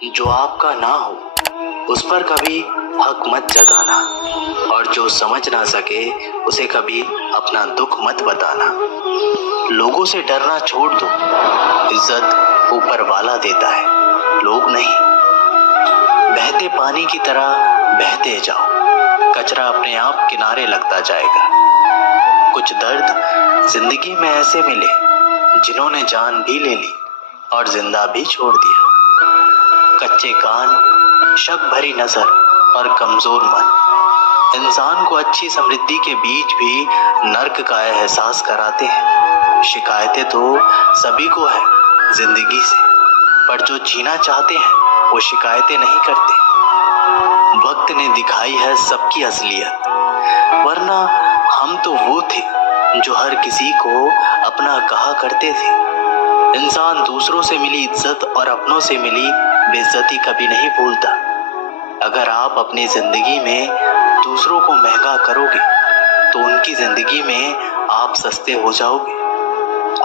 जो आपका ना हो उस पर कभी हक मत जताना, और जो समझ ना सके उसे कभी अपना दुख मत बताना। लोगों से डरना छोड़ दो, इज्जत ऊपर वाला देता है, लोग नहीं। बहते पानी की तरह बहते जाओ, कचरा अपने आप किनारे लगता जाएगा। कुछ दर्द जिंदगी में ऐसे मिले जिन्होंने जान भी ले ली और जिंदा भी छोड़ दिया। कच्चे कान, शक भरी नजर और कमजोर मन इंसान को अच्छी समृद्धि के बीच भी नर्क का एहसास कराते हैं। शिकायतें तो सभी को है जिंदगी से, पर जो जीना चाहते हैं वो शिकायतें नहीं करते। वक्त ने दिखाई है सबकी असलियत, वरना हम तो वो थे जो हर किसी को अपना कहा करते थे। इंसान दूसरों से मिली इज्जत और अपनों से मिली बेइज्जती कभी नहीं भूलता। अगर आप अपनी जिंदगी में दूसरों को महंगा करोगे तो उनकी जिंदगी में आप सस्ते हो जाओगे।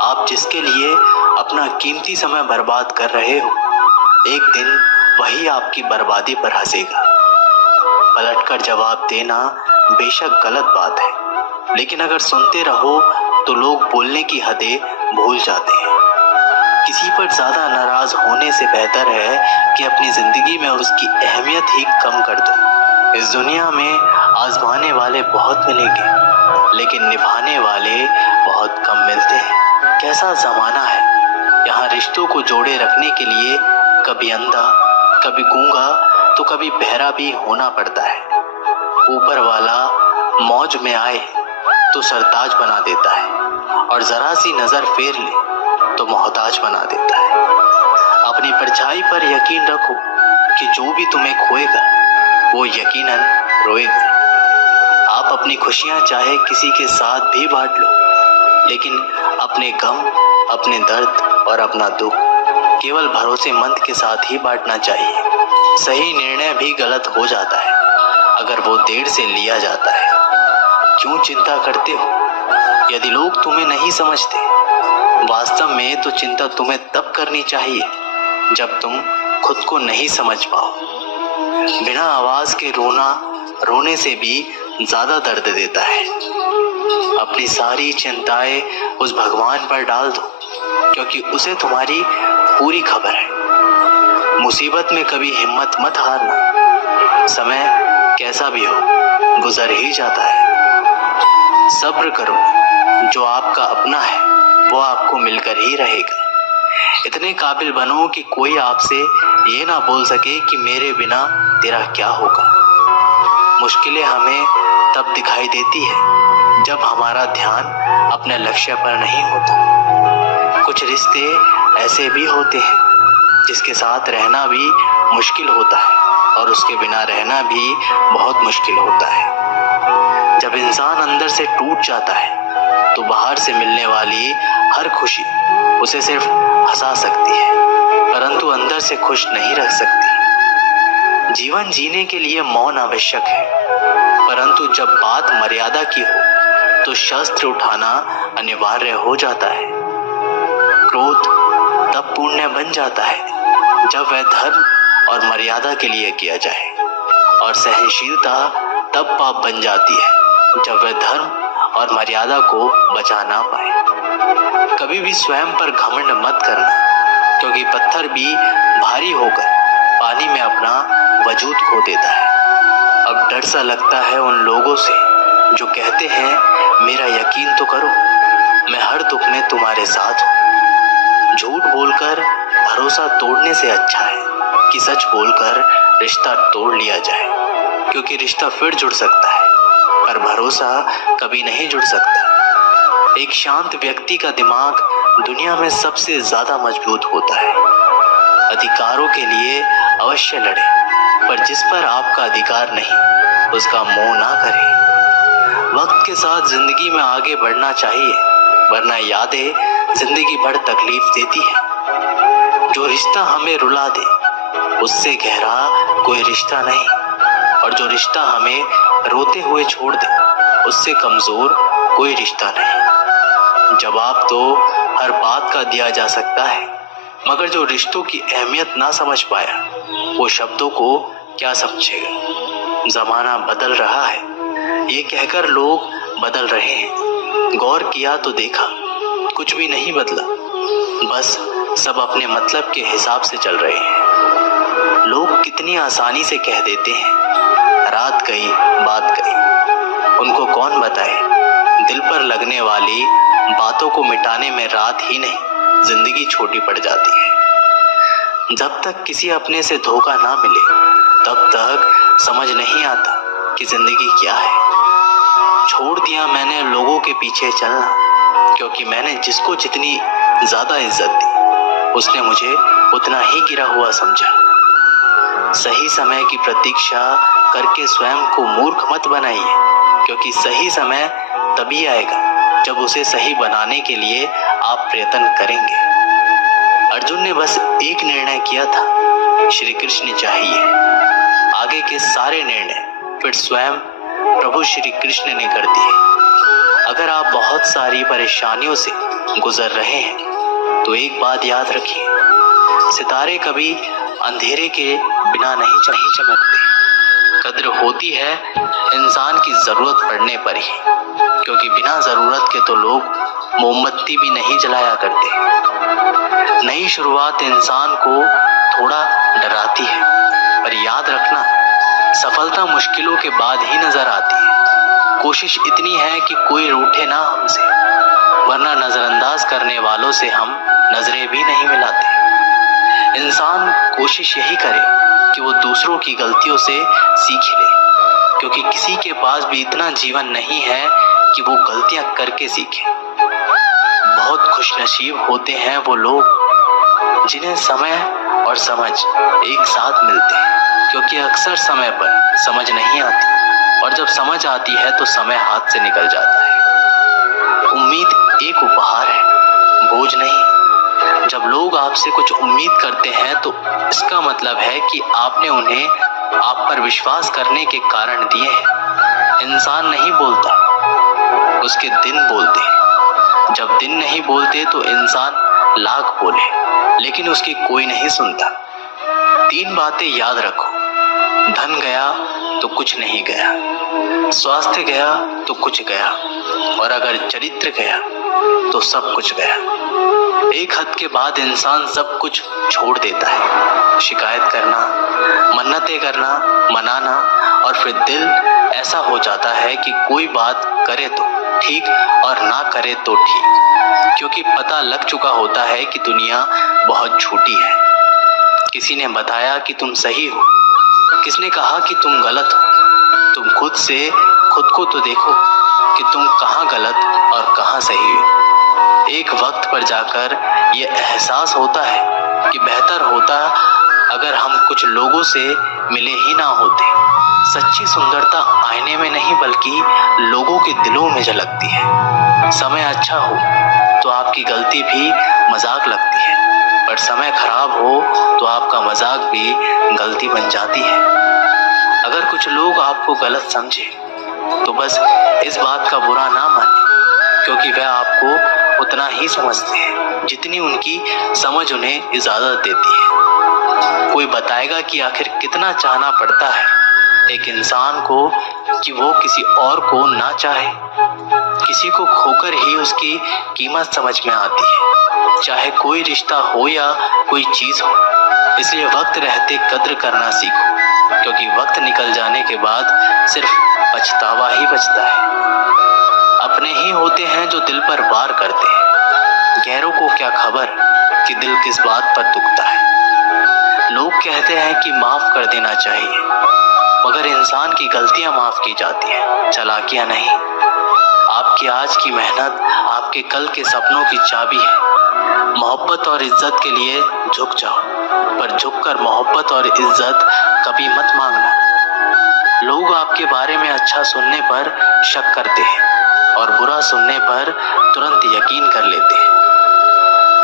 आप जिसके लिए अपना कीमती समय बर्बाद कर रहे हो, एक दिन वही आपकी बर्बादी पर हंसेगा। पलटकर जवाब देना बेशक गलत बात है, लेकिन अगर सुनते रहो तो लोग बोलने की हदें भूल जाते हैं। किसी पर ज्यादा नाराज होने से बेहतर है कि अपनी जिंदगी में उसकी अहमियत ही कम कर दो। इस दुनिया में आजमाने वाले बहुत मिलेंगे, लेकिन निभाने वाले बहुत कम मिलते हैं। कैसा जमाना है, यहाँ रिश्तों को जोड़े रखने के लिए कभी अंधा, कभी गूंगा तो कभी बहरा भी होना पड़ता है। ऊपर वाला मौज में आए तो सरताज बना देता है, और जरा सी नजर फेर ले तो मोहताज बना देता है। अपनी परछाई पर यकीन रखो कि जो भी तुम्हें खोएगा वो यकीनन रोएगा। आप अपनी खुशियां चाहे किसी के साथ भी बांट लो, लेकिन अपने गम, अपने दर्द और अपना दुख केवल भरोसेमंद के साथ ही बांटना चाहिए। सही निर्णय भी गलत हो जाता है अगर वो देर से लिया जाता है। क्यों चिंता करते हो यदि लोग तुम्हें नहीं समझते? वास्तव में तो चिंता तुम्हें तब करनी चाहिए जब तुम खुद को नहीं समझ पाओ। बिना आवाज के रोना रोने से भी ज्यादा दर्द देता है। अपनी सारी चिंताएं उस भगवान पर डाल दो, क्योंकि उसे तुम्हारी पूरी खबर है। मुसीबत में कभी हिम्मत मत हारना, समय कैसा भी हो गुजर ही जाता है। सब्र करो, जो आपका अपना है वो आपको मिलकर ही रहेगा। इतने काबिल बनो कि कोई आपसे ये ना बोल सके कि मेरे बिना तेरा क्या होगा। मुश्किलें हमें तब दिखाई देती है जब हमारा ध्यान अपने लक्ष्य पर नहीं होता। कुछ रिश्ते ऐसे भी होते हैं जिसके साथ रहना भी मुश्किल होता है और उसके बिना रहना भी बहुत मुश्किल होता है। जब इंसान अंदर से टूट जाता है तो बाहर से मिलने वाली हर खुशी उसे सिर्फ हंसा सकती है, परंतु अंदर से खुश नहीं रख सकती। जीवन जीने के लिए मौन आवश्यक है, परंतु जब बात मर्यादा की हो तो शस्त्र उठाना अनिवार्य हो जाता है। क्रोध तब पुण्य बन जाता है जब वह धर्म और मर्यादा के लिए किया जाए, और सहनशीलता तब पाप बन जाती है जब वह धर्म और मर्यादा को बचा ना पाए। कभी भी स्वयं पर घमंड मत करना, क्योंकि पत्थर भी भारी होकर पानी में अपना वजूद खो देता है। अब डर सा लगता है उन लोगों से जो कहते हैं मेरा यकीन तो करो, मैं हर दुख में तुम्हारे साथ हूँ। झूठ बोलकर भरोसा तोड़ने से अच्छा है कि सच बोलकर रिश्ता तोड़ लिया जाए, क्योंकि रिश्ता फिर जुड़ सकता है पर भरोसा कभी नहीं जुड़ सकता। एक शांत व्यक्ति का दिमाग दुनिया में सबसे ज्यादा मजबूत होता है। अधिकारों के लिए अवश्य लड़े, पर जिस पर आपका अधिकार नहीं उसका मोह ना करें। वक्त के साथ जिंदगी में आगे बढ़ना चाहिए, वरना यादें जिंदगी भर तकलीफ देती है। जो रिश्ता हमें रुला दे उससे गहरा कोई रिश्ता नहीं, और जो रिश्ता हमें रोते हुए छोड़ दे उससे कमजोर कोई रिश्ता नहीं। जवाब तो हर बात का दिया जा सकता है, मगर जो रिश्तों की अहमियत ना समझ पाया वो शब्दों को क्या समझेगा। जमाना बदल रहा है, ये कहकर लोग बदल रहे हैं। गौर किया तो देखा कुछ भी नहीं बदला, बस सब अपने मतलब के हिसाब से चल रहे हैं। लोग कितनी आसानी से कह देते हैं, रात गई बात गई। उनको कौन बताए, दिल पर लगने वाली बातों को मिटाने में रात ही नहीं जिंदगी छोटी पड़ जाती है। जब तक किसी अपने से धोखा ना मिले तब तक समझ नहीं आता कि जिंदगी क्या है। छोड़ दिया मैंने लोगों के पीछे चलना, क्योंकि मैंने जिसको जितनी ज्यादा इज्जत दी उसने मुझे उतना ही गिरा हुआ समझा। सही समय की प्रतीक्षा करके स्वयं को मूर्ख मत बनाइए, क्योंकि सही समय तभी आएगा जब उसे सही बनाने के लिए आप प्रयत्न करेंगे। अर्जुन ने बस एक निर्णय किया था, श्री कृष्ण चाहिए। आगे के सारे निर्णय फिर स्वयं प्रभु श्री कृष्ण ने कर दिए। अगर आप बहुत सारी परेशानियों से गुजर रहे हैं तो एक बात याद रखिए, सितारे कभी अंधेरे के बिना नहीं चमकते। कद्र होती है इंसान की जरूरत पड़ने पर ही, क्योंकि बिना जरूरत के तो लोग मोमबत्ती भी नहीं जलाया करते। नई शुरुआत इंसान को थोड़ा डराती है, पर याद रखना सफलता मुश्किलों के बाद ही नजर आती है। कोशिश इतनी है कि कोई रूठे ना हमसे, वरना नजरअंदाज करने वालों से हम नजरें भी नहीं मिलाते। इंसान कोशिश यही करे कि वो दूसरों की गलतियों से सीख ले, क्योंकि किसी के पास भी इतना जीवन नहीं है कि वो गलतियां करके सीखे। बहुत खुशनसीब होते हैं वो लोग जिन्हें समय और समझ एक साथ मिलते हैं, क्योंकि अक्सर समय पर समझ नहीं आती और जब समझ आती है तो समय हाथ से निकल जाता है। उम्मीद एक उपहार है, बोझ नहीं। जब लोग आपसे कुछ उम्मीद करते हैं तो इसका मतलब है कि आपने उन्हें आप पर विश्वास करने के कारण दिए हैं। इंसान नहीं बोलता, उसके दिन बोलते हैं। जब दिन नहीं बोलते तो इंसान लाख बोले, लेकिन उसकी कोई नहीं सुनता। 3 बातें याद रखो, धन गया तो कुछ नहीं गया, स्वास्थ्य गया तो कुछ गया, और अगर चरित्र गया तो सब कुछ गया। एक हद के बाद इंसान सब कुछ छोड़ देता है। शिकायत करना, मन्नतें करना, मनाना, और फिर दिल ऐसा हो जाता है कि कोई बात करे तो ठीक और ना करे तो ठीक, क्योंकि पता लग चुका होता है कि दुनिया बहुत झूठी है। किसी ने बताया कि तुम सही हो, किसने कहा कि तुम गलत हो। तुम खुद को तो देखो कि तुम कहाँ गलत और कहाँ सही हो। एक वक्त पर जाकर ये एहसास होता है कि बेहतर होता अगर हम कुछ लोगों से मिले ही ना होते। सच्ची सुंदरता आईने में नहीं बल्कि लोगों के दिलों में झलकती है। समय अच्छा हो तो आपकी गलती भी मजाक लगती है, पर समय खराब हो तो आपका मजाक भी गलती बन जाती है। अगर कुछ लोग आपको गलत समझे तो बस इस बात का बुरा ना माने, क्योंकि वह आपको उतना ही समझते हैं जितनी उनकी समझ उन्हें इजाजत देती है। कोई बताएगा कि आखिर कितना चाहना पड़ता है एक इंसान को कि वो किसी और को ना चाहे। किसी को खोकर ही उसकी कीमत समझ में आती है, चाहे कोई रिश्ता हो या कोई चीज हो। इसलिए वक्त रहते कद्र करना सीखो, क्योंकि वक्त निकल जाने के बाद सिर्फ पछतावा ही बचता है। अपने ही होते हैं जो दिल पर वार करते हैं, गैरों को क्या खबर कि दिल किस बात पर दुखता है। लोग कहते हैं कि माफ कर देना चाहिए, मगर इंसान की गलतियां माफ की जाती हैं, चालाकियां नहीं। आपकी आज की मेहनत आपके कल के सपनों की चाबी है। मोहब्बत और इज्जत के लिए झुक जाओ, पर झुककर मोहब्बत और इज्जत कभी मत मांगना। लोग आपके बारे में अच्छा सुनने पर शक करते हैं और बुरा सुनने पर तुरंत यकीन कर लेते हैं।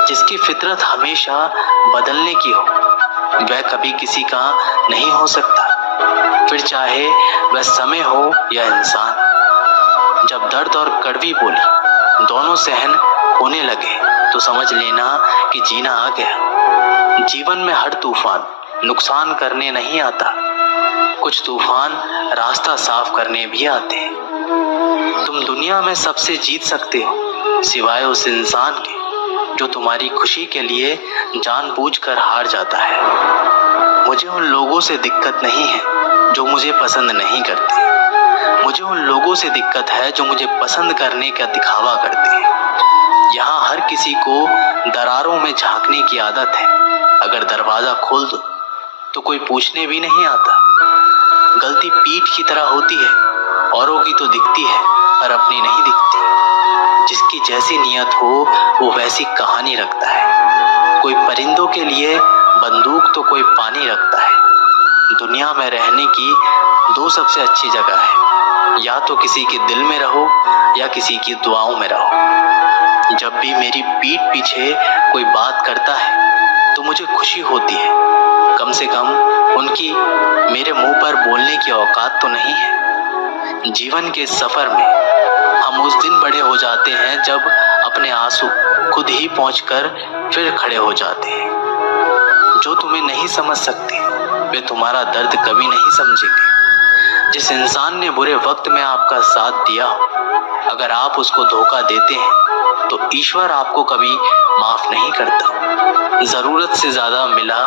जिसकी फितरत हमेशा बदलने की हो वह कभी किसी का नहीं हो सकता, फिर चाहे वह समय हो या इंसान। जब दर्द और कड़वी बोली दोनों सहन होने लगे तो समझ लेना कि जीना आ गया। जीवन में हर तूफान नुकसान करने नहीं आता, कुछ तूफान रास्ता साफ करने भी आते हैं। तुम दुनिया में सबसे जीत सकते हो सिवाय उस इंसान के जो तुम्हारी खुशी के लिए जानबूझकर हार जाता है। मुझे उन लोगों से दिक्कत नहीं है जो मुझे पसंद नहीं करते। मुझे उन लोगों से दिक्कत है जो मुझे पसंद करने का दिखावा करते हैं। यहाँ हर किसी को दरारों में झांकने की आदत है। अगर दरवाजा खोल दो तो कोई पूछने भी नहीं आता। गलती पीठ की तरह होती है, औरों की तो दिखती है पर अपनी नहीं दिखती। जिसकी जैसी नियत हो वो वैसी कहानी रखता है। कोई परिंदों के लिए बंदूक तो कोई पानी रखता है। दुनिया में रहने की दो सबसे अच्छी जगह है, या तो किसी के दिल में रहो या किसी की दुआओं में रहो। जब भी मेरी पीठ पीछे कोई बात करता है तो मुझे खुशी होती है। कम से कम उनकी मेरे मुंह पर बोलने की औकात तो नहीं है। जीवन के सफर में हम उस दिन बड़े हो जाते हैं जब अपने आंसू खुद ही पहुंचकर फिर खड़े हो जाते हैं। जो तुम्हें नहीं समझ सकते वे तुम्हारा दर्द कभी नहीं समझेंगे। जिस इंसान ने बुरे वक्त में आपका साथ दिया हो, अगर आप उसको धोखा देते हैं तो ईश्वर आपको कभी माफ नहीं करता। जरूरत से ज्यादा मिला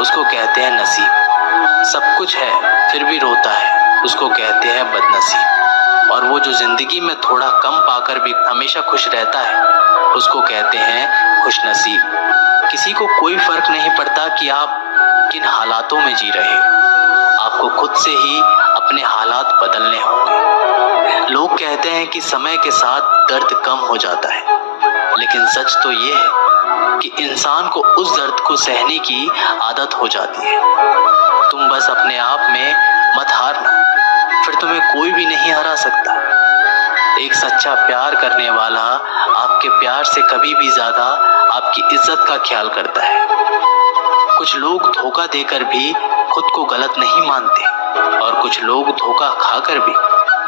उसको कहते हैं नसीब। सब कुछ है फिर भी रोता है उसको कहते हैं बदनसीब। और वो जो जिंदगी में थोड़ा कम पाकर भी हमेशा खुश रहता है उसको कहते हैं खुशनसीब। किसी को कोई फर्क नहीं पड़ता कि आप किन हालातों में जी रहे हो। आपको खुद से ही अपने हालात बदलने होंगे। लोग कहते हैं कि समय के साथ दर्द कम हो जाता है, लेकिन सच तो ये है कि इंसान को उस दर्द को सहने की आदत हो जाती है। तुम बस अपने आप में मत हारना, फिर तुम्हें कोई भी नहीं हरा सकता। एक सच्चा प्यार करने वाला आपके प्यार से कभी भी ज्यादा आपकी इज्जत का ख्याल करता है। कुछ लोग धोखा देकर भी खुद को गलत नहीं मानते और कुछ लोग धोखा खाकर भी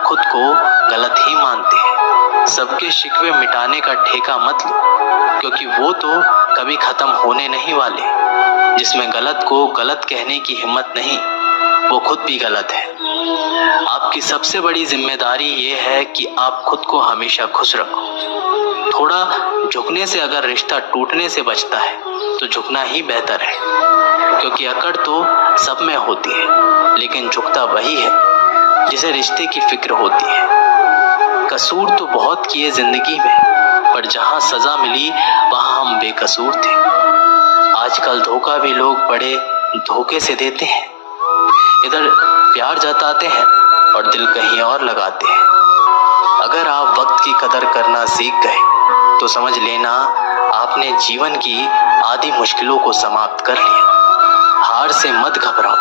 खुद को गलत ही मानते हैं। सबके शिकवे मिटाने का ठेका मत लो, क्योंकि वो तो कभी खत्म होने नहीं वाले। जिसमें गलत को गलत कहने की हिम्मत नहीं, वो खुद भी गलत है। आपकी सबसे बड़ी जिम्मेदारी ये है कि आप खुद को हमेशा खुश रखो। थोड़ा झुकने से अगर रिश्ता टूटने से बचता है तो झुकना ही बेहतर है, क्योंकि अकड़ तो सब में होती है, लेकिन झुकता वही है जिसे रिश्ते की फिक्र होती है। कसूर तो बहुत किए जिंदगी में, पर जहां सजा मिली वहां हम बेकसूर थे। आजकल धोखा भी लोग बड़े धोखे से देते हैं। इधर प्यार जताते हैं और दिल कहीं और लगाते हैं। अगर आप वक्त की कदर करना सीख गए तो समझ लेना आपने जीवन की आधी मुश्किलों को समाप्त कर लिया। हार से मत घबराओ,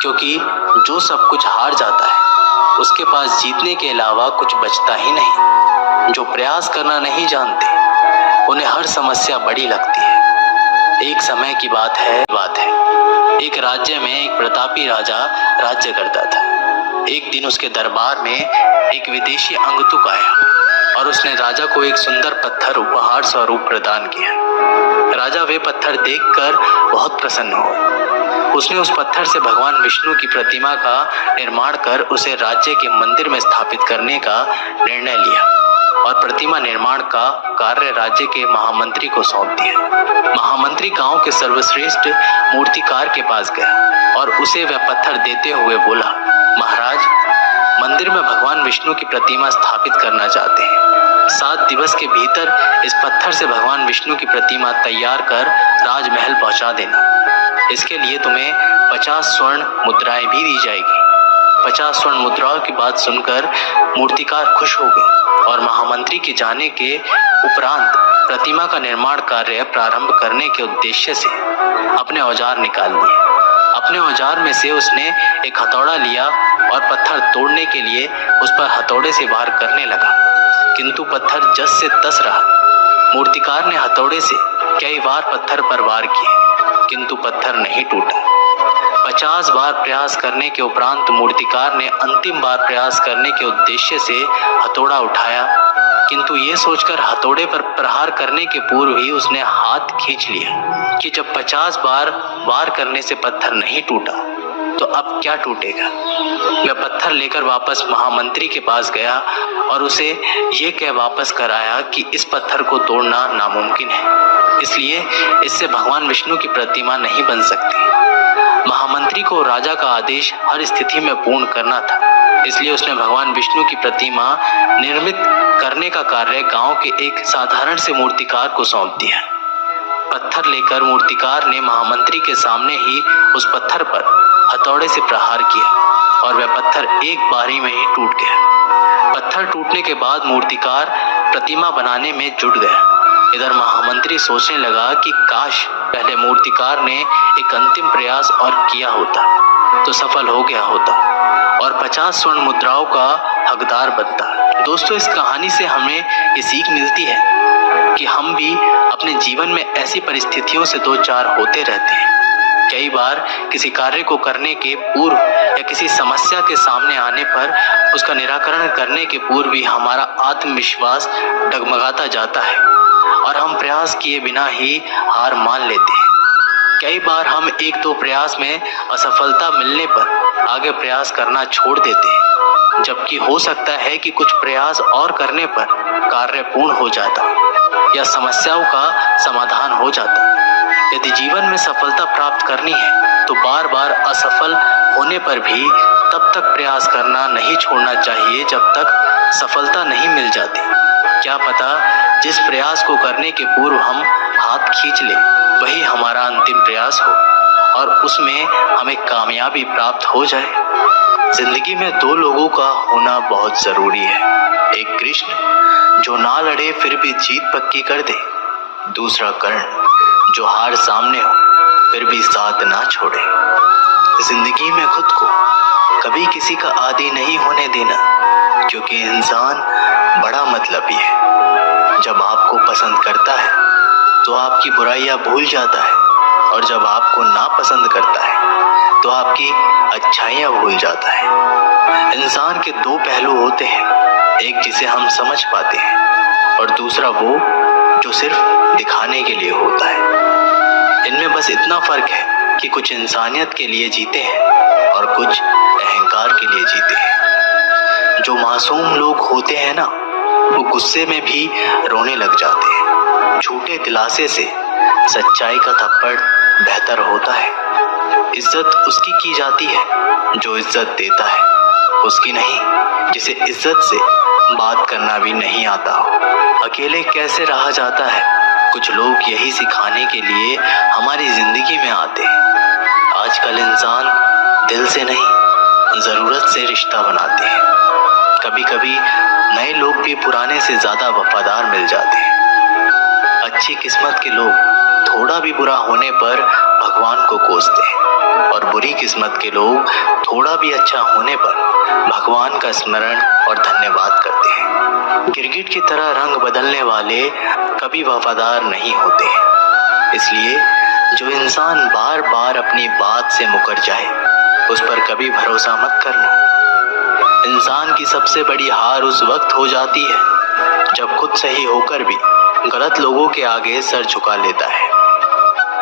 क्योंकि जो सब कुछ हार जाता है उसके पास जीतने के अलावा कुछ बचता ही नहीं। जो प्रयास करना नहीं जानते उन्हें हर समस्या बड़ी लगती है। एक समय की बात है। एक राज्य में एक प्रतापी राजा राज्य करता था। एक दिन उसके दरबार में एक विदेशी अंगतुक आया और उसने राजा को एक सुंदर पत्थर उपहार स्वरूप प्रदान किया। राजा वे पत्थर देखकर बहुत प्रसन्न हुआ। उसने उस पत्थर से भगवान विष्णु की प्रतिमा का निर्माण कर उसे राज्य के मंदिर में स्थापित करने का निर्णय लिया और प्रतिमा निर्माण का कार्य राज्य के महामंत्री को सौंप दिया। महामंत्री गांव के सर्वश्रेष्ठ मूर्तिकार के पास गया और उसे वह पत्थर देते हुए बोला, महाराज, मंदिर में भगवान विष्णु की प्रतिमा स्थापित करना चाहते हैं। 7 दिवस के भीतर इस पत्थर से भगवान विष्णु की प्रतिमा तैयार कर राजमहल पहुंचा देना। इसके लिए तुम्हें 50 स्वर्ण मुद्राएं भी दी जाएगी। 50 स्वर्ण मुद्राओं की बात सुनकर मूर्तिकार खुश हो गए और महामंत्री के जाने के उपरांत प्रतिमा का निर्माण कार्य प्रारंभ करने के उद्देश्य से अपने औजार निकाल लिए। अपने औजार में से उसने एक हथौड़ा लिया और पत्थर तोड़ने के लिए उस पर हथौड़े से वार करने लगा, किंतु पत्थर जस से तस रहा। मूर्तिकार ने हथौड़े से कई बार पत्थर पर वार किए, किंतु पत्थर नहीं टूटा। 50 बार प्रयास करने के उपरांत मूर्तिकार ने अंतिम बार प्रयास करने के उद्देश्य से हथौड़ा उठाया, किंतु ये सोचकर हथौड़े पर प्रहार करने के पूर्व ही उसने हाथ खींच लिया कि जब 50 बार वार करने से पत्थर नहीं टूटा तो अब क्या टूटेगा। वह पत्थर लेकर वापस महामंत्री के पास गया और उसे ये कह वापस कराया कि इस पत्थर को तोड़ना नामुमकिन है, इसलिए इससे भगवान विष्णु की प्रतिमा नहीं बन सकती। महामंत्री को राजा का आदेश हर स्थिति में पूर्ण करना था, इसलिए उसने भगवान विष्णु की प्रतिमा निर्मित करने का कार्य गांव के एक साधारण से मूर्तिकार को सौंप दिया। पत्थर लेकर मूर्तिकार ने महामंत्री के सामने ही उस पत्थर पर हथौड़े से प्रहार किया और वह पत्थर एक बारी में ही टूट गया। पत्थर टूटने के बाद मूर्तिकार प्रतिमा बनाने में जुट गया। इधर महामंत्री सोचने लगा कि काश पहले मूर्तिकार ने एक अंतिम प्रयास और किया होता तो सफल हो गया होता और 50 स्वर्ण मुद्राओं का हकदार बनता। दोस्तों, इस कहानी से हमें ये सीख मिलती है कि हम भी अपने जीवन में ऐसी परिस्थितियों से दो चार होते रहते हैं। कई बार किसी कार्य को करने के पूर्व या किसी समस्या के सामने आने पर उसका निराकरण करने के पूर्व भी हमारा आत्मविश्वास डगमगाता जाता है और हम प्रयास किए बिना ही हार मान लेते हैं। कई बार हम एक दो प्रयास में असफलता मिलने पर आगे प्रयास करना छोड़ देते हैं, जबकि हो सकता है कि कुछ प्रयास और करने पर कार्य पूर्ण हो जाता या समस्याओं का समाधान हो जाता। यदि जीवन में सफलता प्राप्त करनी है तो बार बार असफल होने पर भी तब तक प्रयास करना नहीं छोड़ना चाहिए जब तक सफलता नहीं मिल जाती। क्या पता जिस प्रयास को करने के पूर्व हम हाथ खींच लें वही हमारा अंतिम प्रयास हो और उसमें हमें कामयाबी प्राप्त हो जाए। जिंदगी में दो लोगों का होना बहुत जरूरी है, एक कृष्ण जो ना लड़े फिर भी जीत पक्की कर दे, दूसरा कर्ण जो हार सामने हो फिर भी साथ ना छोड़े। जिंदगी में खुद को कभी किसी का आदी नहीं होने देना, क्योंकि इंसान बड़ा मतलबी है। जब आपको पसंद करता है तो आपकी बुराइयां भूल जाता है और जब आपको नापसंद करता है तो आपकी अच्छाइयां भूल जाता है। इंसान के दो पहलू होते हैं, एक जिसे हम समझ पाते हैं और दूसरा वो जो सिर्फ दिखाने के लिए होता है। इनमें बस इतना फर्क है कि कुछ इंसानियत के लिए जीते हैं और कुछ अहंकार के लिए जीते हैं। जो मासूम लोग होते हैं ना, वो गुस्से में भी रोने लग जाते हैं। झूठे दिलासे से सच्चाई का थप्पड़ बेहतर होता है। इज्जत उसकी की जाती है जो इज्जत देता है, उसकी नहीं जिसे इज्जत से बात करना भी नहीं आता हो। अकेले कैसे रहा जाता है, कुछ लोग यही सिखाने के लिए हमारी जिंदगी में आते हैं। आजकल इंसान दिल से नहीं जरूरत से रिश्ता बनाते हैं। कभी कभी नए लोग भी पुराने से ज्यादा वफादार मिल जाते हैं। अच्छी किस्मत के लोग थोड़ा भी बुरा होने पर भगवान को कोसते हैं और बुरी किस्मत के लोग थोड़ा भी अच्छा होने पर भगवान का स्मरण और धन्यवाद करते हैं। गिरगिट की तरह रंग बदलने वाले कभी वफादार नहीं होते हैं। इसलिए जो इंसान बार बार अपनी बात से मुकर जाए उस पर कभी भरोसा मत करना। इंसान की सबसे बड़ी हार उस वक्त हो जाती है जब खुद सही होकर भी गलत लोगों के आगे सर झुका लेता है।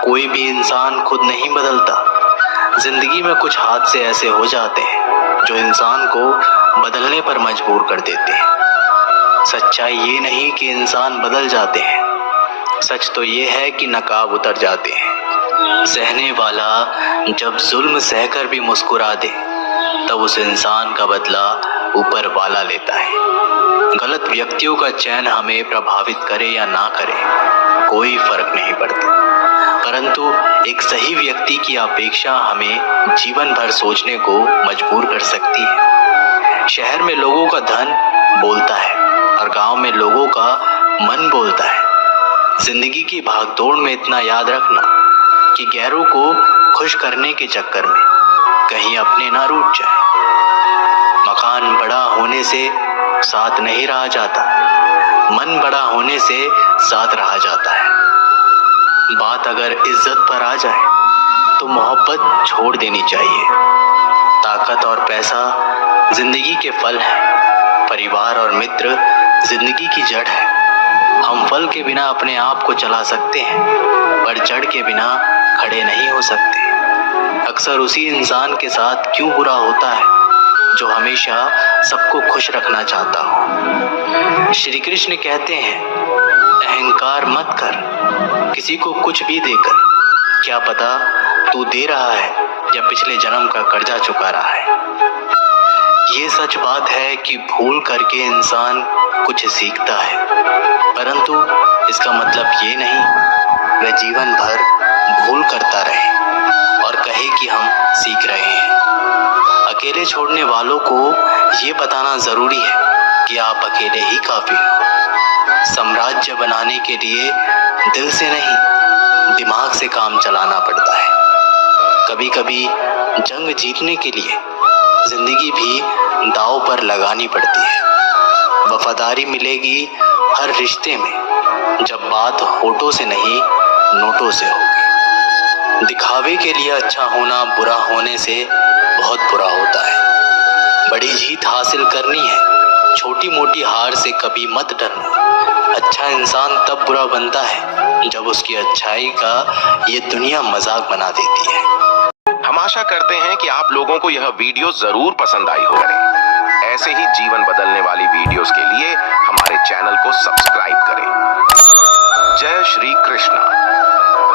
कोई भी इंसान खुद नहीं बदलता। जिंदगी में कुछ हादसे ऐसे हो जाते हैं जो इंसान को बदलने पर मजबूर कर देते हैं। सच्चाई ये नहीं कि इंसान बदल जाते हैं, सच तो ये है कि नकाब उतर जाते हैं। सहने वाला जब जुल्म सहकर भी मुस्कुरा दे तब उस इंसान का बदला ऊपर वाला लेता है। गलत व्यक्तियों का चयन हमें प्रभावित करे या ना करे कोई फर्क नहीं पड़ता, परंतु एक सही व्यक्ति की अपेक्षा हमें जीवन भर सोचने को मजबूर कर सकती है। शहर में लोगों का धन बोलता है और गांव में लोगों का मन बोलता है। जिंदगी की भागदौड़ में इतना याद रखना कि गैरों को खुश करने के चक्कर में कहीं अपने ना रूठ जाए। मकान बड़ा होने से साथ नहीं रहा जाता, मन बड़ा होने से साथ रहा जाता है। बात अगर इज्जत पर आ जाए तो मोहब्बत छोड़ देनी चाहिए। ताकत और पैसा जिंदगी के फल हैं, परिवार और मित्र जिंदगी की जड़ है। हम फल के बिना अपने आप को चला सकते हैं, पर जड़ के बिना खड़े नहीं हो सकते। अक्सर उसी इंसान के साथ क्यों बुरा होता है जो हमेशा सबको खुश रखना चाहता हो। श्री कृष्ण कहते हैं, अहंकार मत कर किसी को कुछ भी देकर, क्या पता तू दे रहा है या पिछले जन्म का कर्जा चुका रहा है। ये सच बात है कि भूल करके इंसान कुछ सीखता है, परंतु इसका मतलब ये नहीं वह जीवन भर भूल करता रहे और कहे कि हम सीख रहे हैं। अकेले छोड़ने वालों को ये बताना जरूरी है कि आप अकेले ही काफी हो। साम्राज्य बनाने के लिए दिल से नहीं, दिमाग से काम चलाना पड़ता है। कभी कभी जंग जीतने के लिए जिंदगी भी दांव पर लगानी पड़ती है। वफादारी मिलेगी हर रिश्ते में जब बात होठों से नहीं नोटों से होगी। दिखावे के लिए अच्छा होना बुरा होने से बहुत बुरा होता है। बड़ी जीत हासिल करनी है, छोटी मोटी हार से कभी मत डरना। अच्छा इंसान तब बुरा बनता है जब उसकी अच्छाई का ये दुनिया मजाक बना देती है। हम आशा करते हैं कि आप लोगों को यह वीडियो जरूर पसंद आई होगी। ऐसे ही जीवन बदलने वाली वीडियोस के लिए हमारे चैनल को सब्सक्राइब करें। जय श्री कृष्ण।